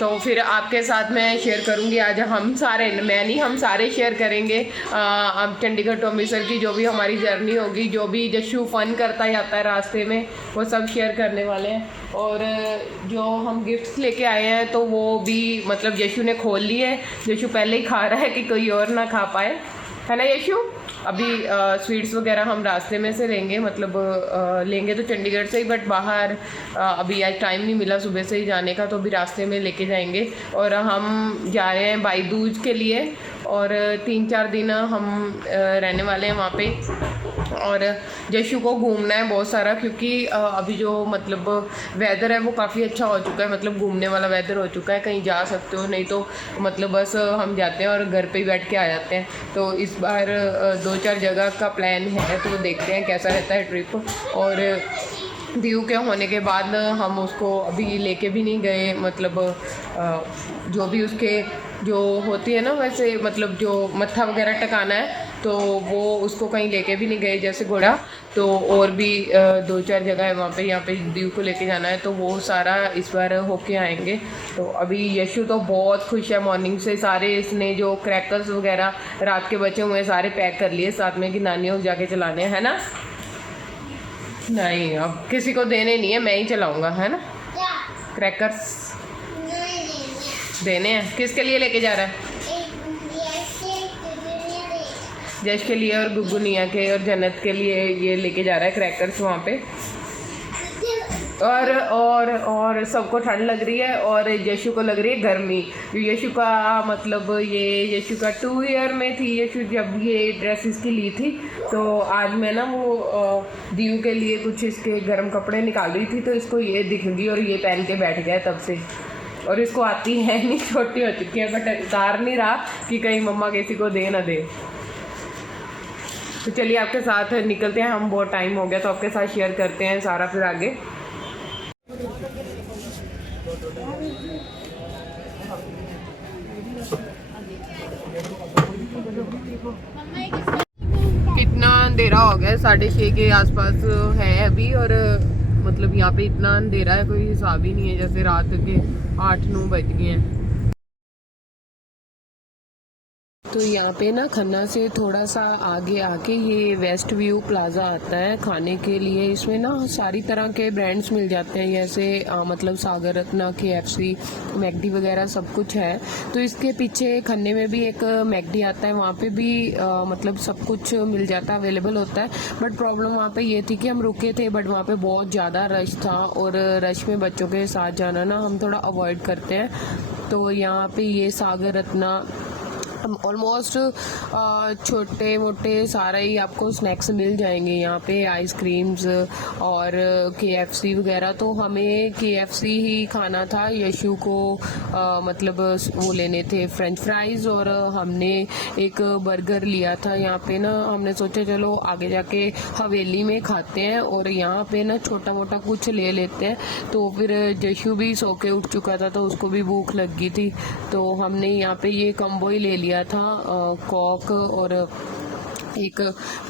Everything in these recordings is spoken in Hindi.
तो फिर आपके साथ मैं शेयर करूँगी आज हम सारे, मैं नहीं हम सारे शेयर करेंगे अब चंडीगढ़ टू अमृतसर की जो भी हमारी जर्नी होगी, जो भी जशु फ़न करता जाता है रास्ते में, वो सब शेयर करने वाले हैं। और जो हम गिफ्ट्स लेके आए हैं तो वो भी मतलब यशु ने खोल लिए है। यशु पहले ही खा रहा है कि कोई और ना खा पाए, है ना यशु। अभी स्वीट्स वगैरह हम रास्ते में से लेंगे, मतलब लेंगे तो चंडीगढ़ से ही, बट बाहर अभी आज टाइम नहीं मिला सुबह से ही जाने का, तो अभी रास्ते में लेके जाएंगे। और हम जा रहे हैं भाई दूज के लिए, और 3-4 दिन हम रहने वाले हैं वहाँ पे। और यशु को घूमना है बहुत सारा, क्योंकि अभी जो मतलब वेदर है वो काफ़ी अच्छा हो चुका है, मतलब घूमने वाला वेदर हो चुका है, कहीं जा सकते हो, नहीं तो मतलब बस हम जाते हैं और घर पे ही बैठ के आ जाते हैं। तो इस बार 2-4 जगह का प्लान है, तो देखते हैं कैसा रहता है ट्रिप। और दीव के होने के बाद हम उसको अभी लेके भी नहीं गए, मतलब जो भी उसके जो होती है ना वैसे, मतलब जो मत्था वगैरह टकाना है, तो वो उसको कहीं लेके भी नहीं गए जैसे घोड़ा। तो और भी 2-4 जगह है वहाँ पे, यहाँ पे दीव को लेके जाना है, तो वो सारा इस बार होके आएंगे। तो अभी यशु तो बहुत खुश है, मॉर्निंग से सारे इसने जो क्रैकर्स वगैरह रात के बचे हुए हैं सारे पैक कर लिए साथ में कि नानी हाउस जाके चलाने हैं, है ना। नहीं अब किसी को देने नहीं है, मैं ही चलाऊँगा, है ना। क्रैकर्स देने हैं, किसके लिए लेके जा रहा है। जश के लिए और गुगुनिया के और जन्नत के लिए ये लेके जा रहा है क्रैकर्स वहाँ पे। और सबको ठंड लग रही है और यशु को लग रही है गर्मी। यशु का मतलब ये यशु का 2 ईयर में थी यशु जब ये ड्रेस इसकी ली थी, तो आज मैं ना वो दीव के लिए कुछ इसके गर्म कपड़े निकाल रही थी, तो इसको ये दिख गई और ये पहन के बैठ गया तब से। और इसको आती है नहीं, छोटी हो चुकी है, बट उतार नहीं रहा कि कहीं मम्मा किसी को दे ना दे। तो चलिए आपके साथ निकलते हैं हम, बहुत टाइम हो गया, तो आपके साथ शेयर करते हैं सारा फिर आगे। कितना अंधेरा हो गया, 6:30 के आसपास है अभी, और मतलब यहाँ पे इतना अंधेरा है कोई हिसाब ही नहीं है, जैसे रात के 8-9 बज गए हैं। तो यहाँ पे ना खन्ना से थोड़ा सा आगे आके ये वेस्ट व्यू प्लाजा आता है खाने के लिए। इसमें ना सारी तरह के ब्रांड्स मिल जाते हैं, जैसे मतलब सागर रत्ना, KFC, मैकडी वगैरह सब कुछ है। तो इसके पीछे खन्ने में भी एक मैकडी आता है, वहाँ पे भी मतलब सब कुछ मिल जाता है, अवेलेबल होता है। बट प्रॉब्लम वहाँ पे ये थी कि हम रुके थे, बट वहाँ पे बहुत ज़्यादा रश था, और रश में बच्चों के साथ जाना ना हम थोड़ा अवॉइड करते हैं। तो यहाँ पे ये सागर रत्ना ऑलमोस्ट छोटे मोटे सारा ही आपको स्नैक्स मिल जाएंगे यहाँ पे, आइसक्रीम्स और KFC वगैरह। तो हमें KFC ही खाना था, यशु को मतलब वो लेने थे फ्रेंच फ्राइज, और हमने एक बर्गर लिया था। यहाँ पे ना हमने सोचा चलो आगे जाके हवेली में खाते हैं, और यहाँ पे ना छोटा मोटा कुछ ले लेते हैं। तो फिर यशु भी सो के उठ चुका था, तो उसको भी भूख लगी थी, तो हमने यहाँ पे ये कम्बो ही ले लिया था, कॉक और एक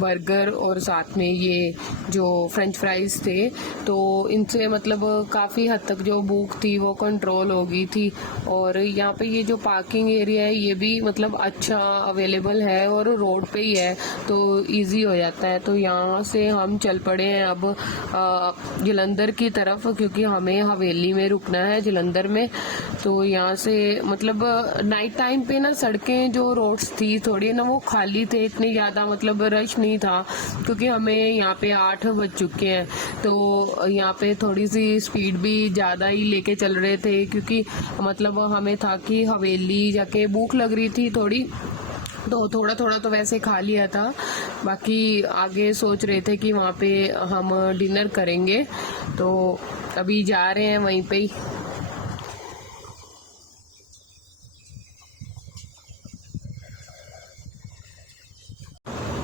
बर्गर और साथ में ये जो फ्रेंच फ्राइज थे। तो इनसे मतलब काफ़ी हद तक जो भूख थी वो कंट्रोल हो गई थी। और यहाँ पे ये जो पार्किंग एरिया है ये भी मतलब अच्छा अवेलेबल है, और रोड पे ही है, तो इजी हो जाता है। तो यहाँ से हम चल पड़े हैं अब जलंधर की तरफ, क्योंकि हमें हवेली में रुकना है जलंधर में। तो यहाँ से मतलब नाइट टाइम पे ना सड़कें जो रोड्स थी थोड़ी ना वो खाली थे, इतनी ज़्यादा मतलब रश नहीं था, क्योंकि हमें यहाँ पे 8 बज चुके हैं। तो यहाँ पे थोड़ी सी स्पीड भी ज़्यादा ही लेके चल रहे थे, क्योंकि मतलब हमें था कि हवेली जाके भूख लग रही थी थोड़ी, तो थोड़ा थोड़ा तो वैसे खा लिया था, बाकी आगे सोच रहे थे कि वहाँ पे हम डिनर करेंगे। तो अभी जा रहे हैं वहीं पे ही।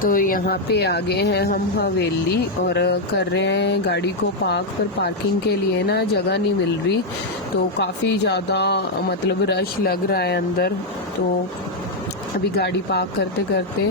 तो यहाँ पे आ गए हैं हम हवेली, और कर रहे हैं गाड़ी को पार्क, पर पार्किंग के लिए ना जगह नहीं मिल रही, तो काफ़ी ज़्यादा मतलब रश लग रहा है अंदर। तो अभी गाड़ी पार्क करते करते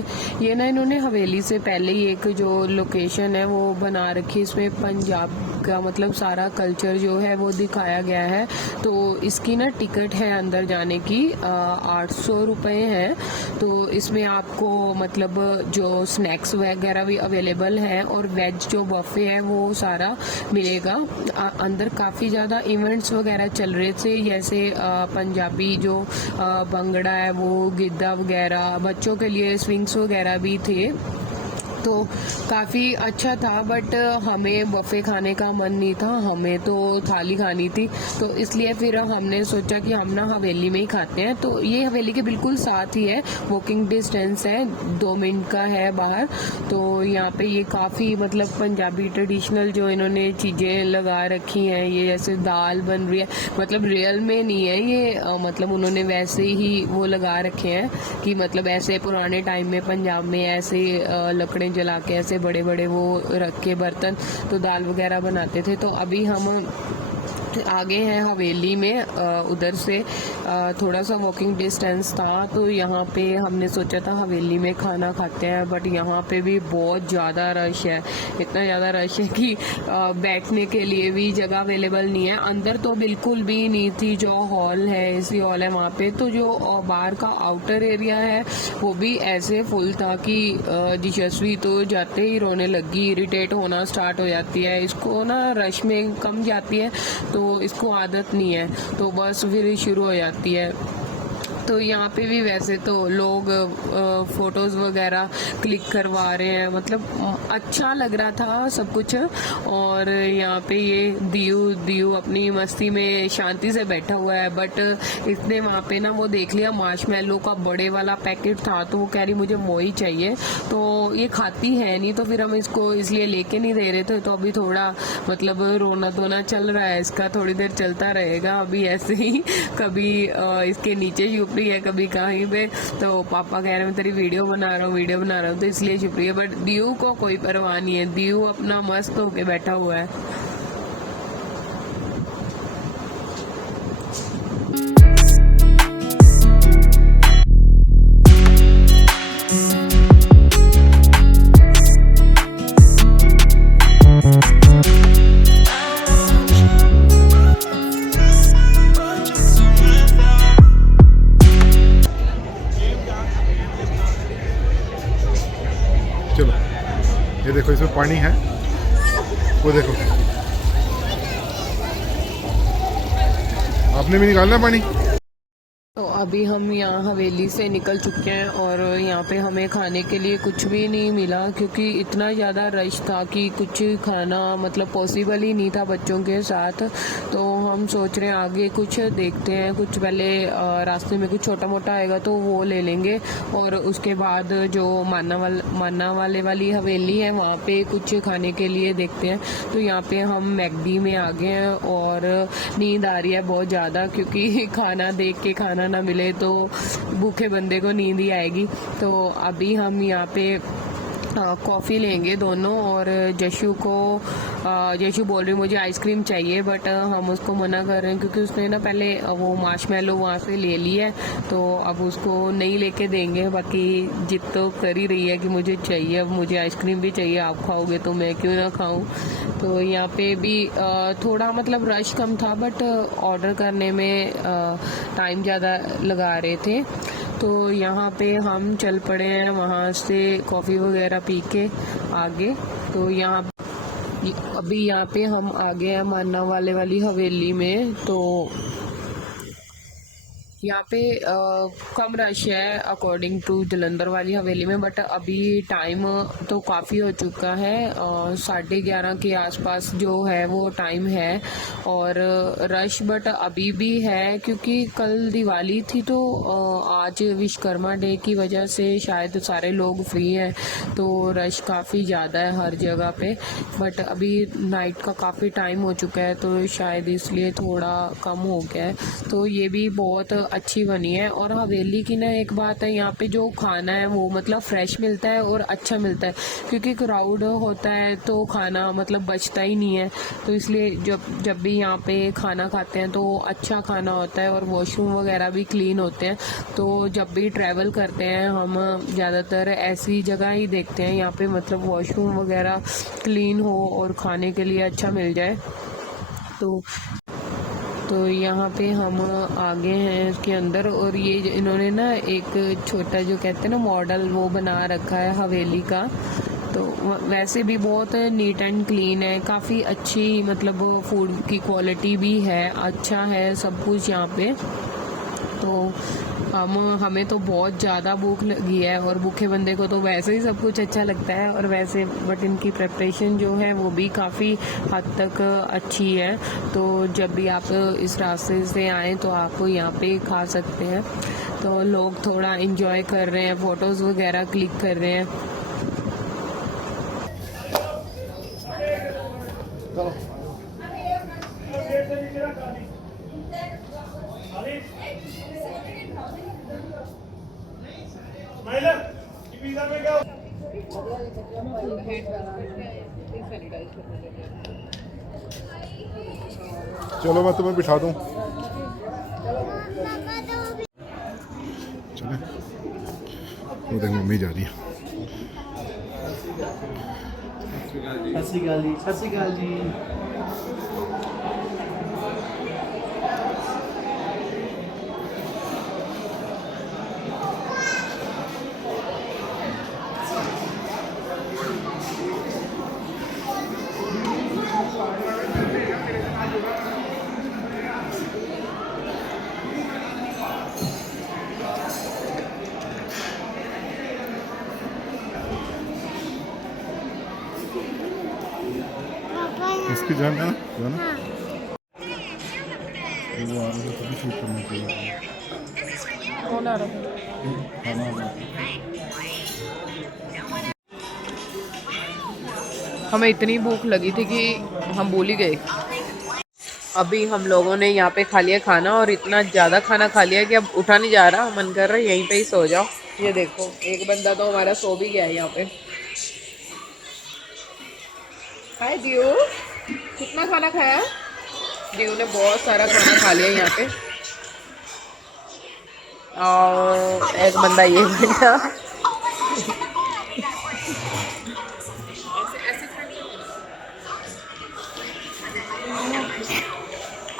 ये ना इन्होंने हवेली से पहले ही एक जो लोकेशन है वो बना रखी है, इसमें पंजाब का मतलब सारा कल्चर जो है वो दिखाया गया है। तो इसकी ना टिकट है अंदर जाने की 800 रुपये है। तो इसमें आपको मतलब जो स्नैक्स वगैरह भी अवेलेबल है और वेज जो बफे है वो सारा मिलेगा। अंदर काफ़ी ज़्यादा इवेंट्स वगैरह चल रहे थे, जैसे पंजाबी जो भंगड़ा है वो, गिद्दा वगैरह, बच्चों के लिए स्विंग्स वगैरह भी थे। तो काफ़ी अच्छा था, बट हमें बफे खाने का मन नहीं था, हमें तो थाली खानी थी। तो इसलिए फिर हमने सोचा कि हम ना हवेली में ही खाते हैं। तो ये हवेली के बिल्कुल साथ ही है, वॉकिंग डिस्टेंस है, 2 मिनट का है बाहर। तो यहाँ पे ये काफ़ी मतलब पंजाबी ट्रेडिशनल जो इन्होंने चीज़ें लगा रखी हैं, ये जैसे दाल बन रही है, मतलब रियल में नहीं है ये, मतलब उन्होंने वैसे ही वो लगा रखे हैं कि मतलब ऐसे पुराने टाइम में पंजाब में ऐसे लकड़ें जला के ऐसे बड़े बड़े वो रख के बर्तन तो दाल वगैरह बनाते थे। तो अभी हम आगे हैं हवेली में, उधर से थोड़ा सा वॉकिंग डिस्टेंस था। तो यहाँ पे हमने सोचा था हवेली में खाना खाते हैं, बट यहाँ पे भी बहुत ज़्यादा रश है, इतना ज़्यादा रश है कि बैठने के लिए भी जगह अवेलेबल नहीं है। अंदर तो बिल्कुल भी नहीं थी, जो हॉल है एसी हॉल है वहाँ पे, तो जो बाहर का आउटर एरिया है वो भी ऐसे फुल था कि यशस्वी तो जाते ही रोने लगी, इरिटेट होना स्टार्ट हो जाती है, इसको ना रश में कम जाती है तो इसको आदत नहीं है, तो बस फिर शुरू हो जाती है। तो यहाँ पे भी वैसे तो लोग फोटोज़ वगैरह क्लिक करवा रहे हैं, मतलब अच्छा लग रहा था सब कुछ। और यहाँ पे ये दियू अपनी मस्ती में शांति से बैठा हुआ है, बट इसने वहाँ पे ना वो देख लिया मार्शमैलो का बड़े वाला पैकेट था, तो वो कह रही मुझे मोई चाहिए। तो ये खाती है नहीं, तो फिर हम इसको इसलिए लेके नहीं दे रहे थे। तो अभी थोड़ा मतलब रोना धोना चल रहा है इसका, थोड़ी देर चलता रहेगा अभी ऐसे ही, कभी इसके नीचे रही है कभी कहीं पे। तो पापा कह रहे हैं तेरी वीडियो बना रहा हूँ, तो इसलिए चुप रही है। बट दियू को कोई परवाह नहीं है, दियू अपना मस्त होके बैठा हुआ है। चलो ये देखो, इसमें पानी है, वो देखो, आपने भी निकालना पानी। तो अभी हम यहाँ हवेली से निकल चुके हैं और यहाँ पे हमें खाने के लिए कुछ भी नहीं मिला, क्योंकि इतना ज़्यादा रश था कि कुछ खाना मतलब पॉसिबल ही नहीं था बच्चों के साथ। तो हम सोच रहे हैं आगे कुछ देखते हैं, कुछ पहले रास्ते में कुछ छोटा मोटा आएगा तो वो ले लेंगे, और उसके बाद जो माना वाले वाली हवेली है वहाँ पे कुछ खाने के लिए देखते हैं। तो यहाँ पे हम मैकडी में आ गए हैं और नींद आ रही है बहुत ज़्यादा, क्योंकि खाना देख के खाना ना मिले तो भूखे बंदे को नींद ही आएगी। तो अभी हम यहाँ पे कॉफ़ी लेंगे दोनों, और जशु बोल रही मुझे आइसक्रीम चाहिए, बट हम उसको मना कर रहे हैं क्योंकि उसने ना पहले वो मार्शमैलो वहाँ से ले ली है, तो अब उसको नहीं लेके देंगे। बाकी जिद तो कर ही रही है कि मुझे चाहिए, अब मुझे आइसक्रीम भी चाहिए, आप खाओगे तो मैं क्यों ना खाऊं। तो यहाँ पे भी थोड़ा मतलब रश कम था, बट ऑर्डर करने में टाइम ज़्यादा लगा रहे थे। तो यहाँ पे हम चल पड़े हैं वहाँ से कॉफ़ी वगैरह पी के आगे। तो अभी यहाँ पे हम आ गए हैं माना वाली हवेली में। तो यहाँ पे कम रश है अकॉर्डिंग टू जलंधर वाली हवेली में, बट अभी टाइम तो काफ़ी हो चुका है, 11:30 के आसपास जो है वो टाइम है, और रश बट अभी भी है, क्योंकि कल दिवाली थी तो आज विश्वकर्मा डे की वजह से शायद सारे लोग फ्री हैं, तो रश काफ़ी ज़्यादा है हर जगह पे। बट अभी नाइट का काफ़ी टाइम हो चुका है तो शायद इसलिए थोड़ा कम हो गया है। तो ये भी बहुत अच्छी बनी है। और हवेली की ना एक बात है, यहाँ पे जो खाना है वो मतलब फ्रेश मिलता है और अच्छा मिलता है, क्योंकि क्राउड होता है तो खाना मतलब बचता ही नहीं है। तो इसलिए जब जब भी यहाँ पे खाना खाते हैं तो अच्छा खाना होता है और वॉशरूम वगैरह भी क्लीन होते हैं। तो जब भी ट्रैवल करते हैं हम ज़्यादातर ऐसी जगह ही देखते हैं यहाँ पे, मतलब वॉशरूम वगैरह क्लीन हो और खाने के लिए अच्छा मिल जाए। तो यहाँ पे हम आगे हैं इसके अंदर, और ये इन्होंने ना एक छोटा जो कहते हैं ना मॉडल वो बना रखा है हवेली का। तो वैसे भी बहुत नीट एंड क्लीन है, काफ़ी अच्छी मतलब फूड की क्वालिटी भी है, अच्छा है सब कुछ यहाँ पे। तो हमें तो बहुत ज़्यादा भूख लगी है, और भूखे बंदे को तो वैसे ही सब कुछ अच्छा लगता है और वैसे, बट इनकी प्रिपरेशन जो है वो भी काफ़ी हद तक अच्छी है। तो जब भी आप इस रास्ते से आएँ तो आप यहाँ पे खा सकते हैं। तो लोग थोड़ा इंजॉय कर रहे हैं, फ़ोटोज़ वगैरह क्लिक कर रहे हैं। चलो मैं तुम्हें बिठा दूँ। चले, वो देख मम्मी जा रही है। सत श्री अकाल जी, सत श्री अकाल जी। इसकी जान है ना, जाना वो आ रहा है तभी शूट करना चाहिए। कौन आ रहा है? खाना आ रहा है। हमें इतनी भूख लगी थी कि हम भूल ही गए। अभी हम लोगों ने यहाँ पे खा लिया खाना, और इतना ज़्यादा खाना खा लिया कि अब उठा नहीं जा रहा, मन कर रहा है यहीं पे ही सो जाओ। ये देखो एक बंदा तो हमारा सो भी गया है यहाँ पे। हाय दियो, कितना खाना खाया? दियो ने बहुत सारा खाना खा लिया यहाँ पे, और एक बंदा ये बैठा।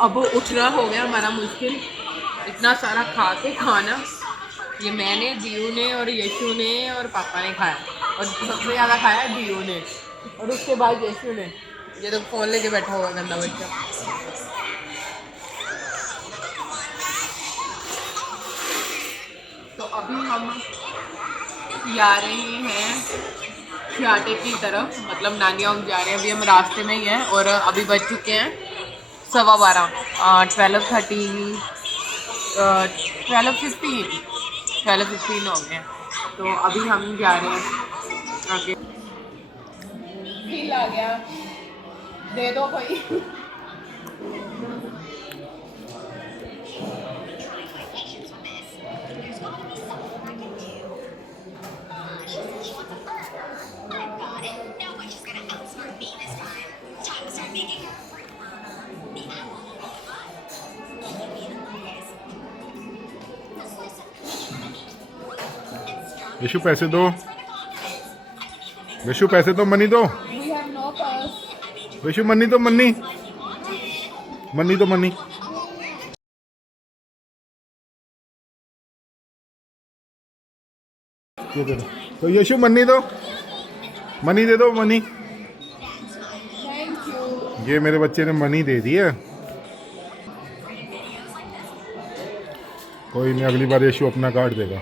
अब उठना हो गया हमारा मुश्किल, इतना सारा खा के खाना। ये मैंने, दियो ने और यशु ने और पापा ने खाया, और सबसे ज़्यादा खाया दियो ने, और उसके बाद यशु ने। ये तो फ़ोन लेके बैठा हुआ गंदा बच्चा। तो अभी हम जा रहे हैं छियाटे की तरफ, मतलब नानियाम जा रहे हैं। अभी हम रास्ते में ही हैं, और अभी बज चुके हैं 12:15, 12:30, 12:15 हो गए हैं। तो अभी हम जा रहे हैं आगे। बिल आ गया, दे दो कोई। यशु पैसे दो, यशु पैसे दो, मनी दो। यशु मनी दो, मनी मनी दो, मनी। ये दे दो, तो यशु मनी दो, मनी दे दो, मनी। ये मेरे बच्चे ने मनी दे दिया। कोई नहीं, अगली बार यशु अपना कार्ड देगा।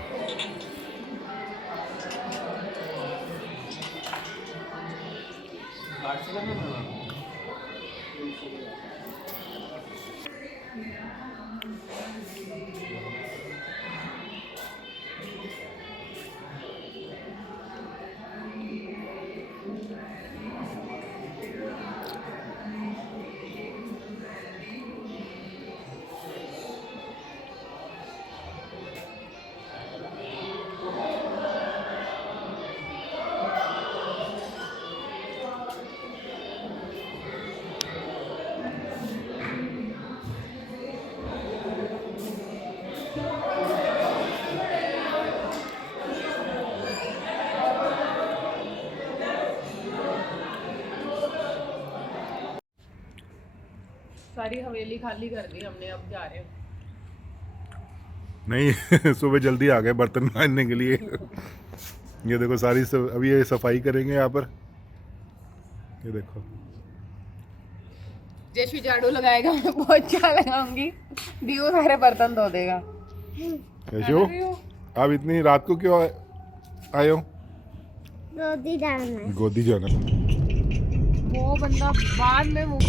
सारी हवेली खाली कर दी हमने, अब जा रहे हैं। नहीं सुबह जल्दी आ गए बर्तन मांजने के लिए। ये देखो सारी अभी ये सफाई करेंगे यहाँ पर। ये देखो जैसे झाड़ू लगाएगा मैं पोछा लगाऊंगी, दियो सारे बर्तन धो देगा। कैसे हो आप इतनी रात को क्यों आए हो? गोदी जाना। वो बंदा बाद में वो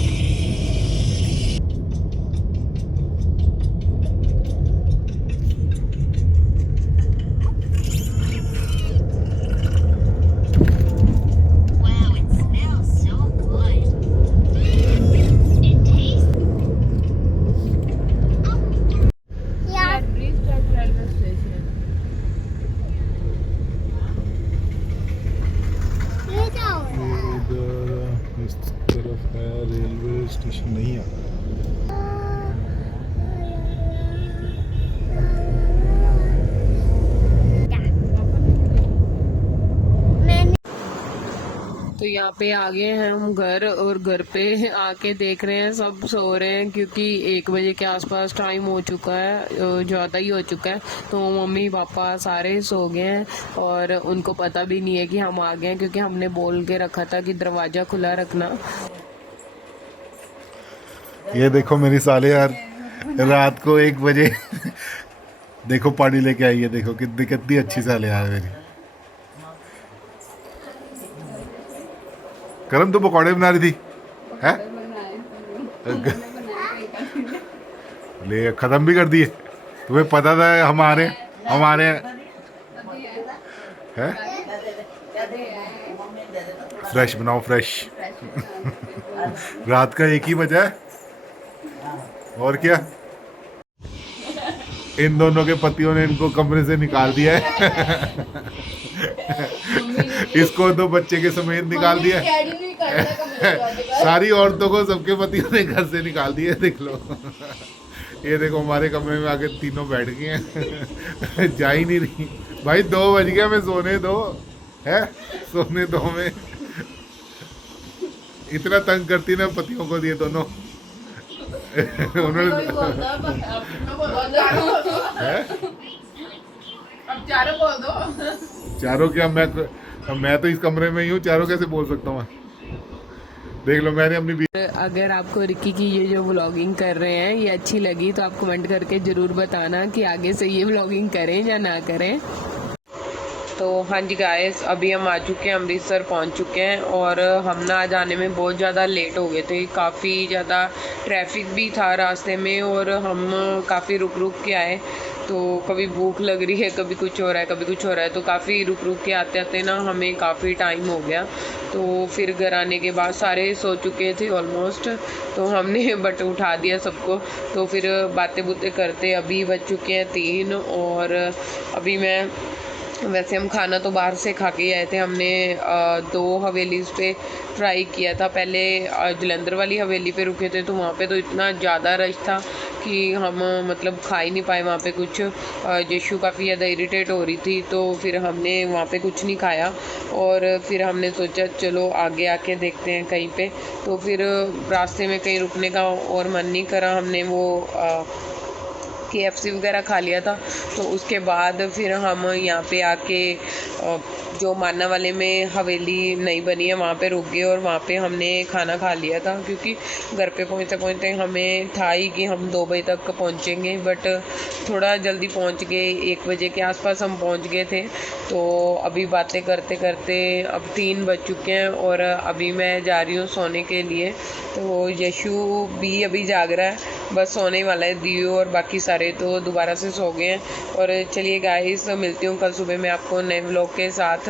इस तरफ है रेलवे स्टेशन नहीं है। तो यहाँ पे आ गए हैं हम घर, और घर पे आके देख रहे हैं सब सो रहे हैं क्योंकि 1 बजे के आसपास टाइम हो चुका है, ज़्यादा ही हो चुका है। तो मम्मी पापा सारे सो गए हैं और उनको पता भी नहीं है कि हम आ गए हैं, क्योंकि हमने बोल के रखा था कि दरवाज़ा खुला रखना। ये देखो मेरी साले यार रात को 1 बजे देखो पानी लेके आई है। देखो कितनी कितनी अच्छी साले यार मेरी। करम तो पकौड़े बना रही थी है? ले खत्म भी कर दिए। तुम्हें पता था हमारे है? फ्रेश बनाओ फ्रेश। रात का 1 ही बजा है और क्या। इन दोनों के पतियों ने इनको कमरे से निकाल दिया है। इसको 2 बच्चे के समेत निकाल दिया। सारी औरतों को सबके पतियों ने घर से निकाल दिया। देख लो ये देखो हमारे कमरे में आके तीनों बैठ गए हैं। जा ही नहीं रही भाई। 2 बज गया, मैं सोने दो है, सोने दो में। इतना तंग करती ना पतियों को ये दोनों। उन्होंने अब चारों बोल दो। चारों क्या, मैं तो इस कमरे में ही हूँ, चारों कैसे बोल सकता हूँ मैं? देख लो मैंने अपनी अगर आपको रिकी की ये जो व्लॉगिंग कर रहे हैं ये अच्छी लगी तो आप कमेंट करके ज़रूर बताना कि आगे से ये व्लॉगिंग करें या ना करें। तो हाँ जी गाइस, अभी हम आ चुके हैं, अमृतसर पहुंच चुके हैं। और हम ना आज आने में बहुत ज़्यादा लेट हो गए थे, काफ़ी ज़्यादा ट्रैफिक भी था रास्ते में और हम काफ़ी रुक रुक के आए। तो कभी भूख लग रही है, कभी कुछ हो रहा है, कभी कुछ हो रहा है, तो काफ़ी रुक रुक के आते आते ना हमें काफ़ी टाइम हो गया। तो फिर घर आने के बाद सारे सो चुके थे ऑलमोस्ट, तो हमने बट उठा दिया सबको। तो फिर बातें बुतें करते अभी बज चुके हैं 3। और अभी मैं वैसे हम खाना तो बाहर से खा के आए थे। हमने 2 हवेलीज़ पे ट्राई किया था। पहले जलंधर वाली हवेली पे रुके थे, तो वहाँ पे तो इतना ज़्यादा रश था कि हम मतलब खा ही नहीं पाए वहाँ पे कुछ। यशु काफ़ी ज़्यादा इरिटेट हो रही थी, तो फिर हमने वहाँ पे कुछ नहीं खाया। और फिर हमने सोचा चलो आगे आके देखते हैं कहीं पे। तो फिर रास्ते में कहीं रुकने का और मन नहीं करा, हमने वो KFC वगैरह खा लिया था। तो उसके बाद फिर हम यहाँ पे आके जो माना वाले में हवेली नई बनी है वहाँ पे रुक गए और वहाँ पे हमने खाना खा लिया था, क्योंकि घर पे पहुँचते पहुँचते हमें था ही कि हम 2 बजे तक पहुँचेंगे, बट थोड़ा जल्दी पहुँच गए। 1 बजे के आसपास हम पहुँच गए थे। तो अभी बातें करते करते अब 3 बज चुके हैं और अभी मैं जा रही हूँ सोने के लिए। तो यशु भी अभी जाग रहा है, बस सोने वाला है। दियो और बाकी सारे तो दोबारा से सो गए हैं। और चलिए गाइस, मिलती हूँ कल सुबह मैं आपको नए व्लॉग के साथ।